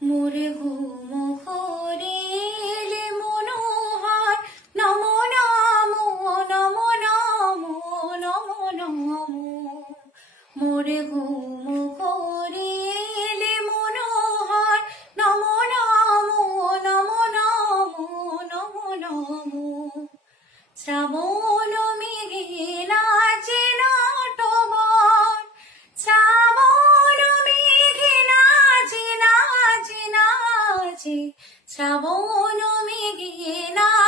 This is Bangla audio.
মোরে ঘুম হরিলে মনোহর নমো নমো নমো নমো নমো নমো মোরে ঘুম হরিলে মনোহর নমো নমো নমো নমো নমো নমো শ্রাবণ মেঘে নাচে নটবর শ্রাবণ মেঘে নাচে নাচে নাচে শ্রাবণ মেঘে নাচে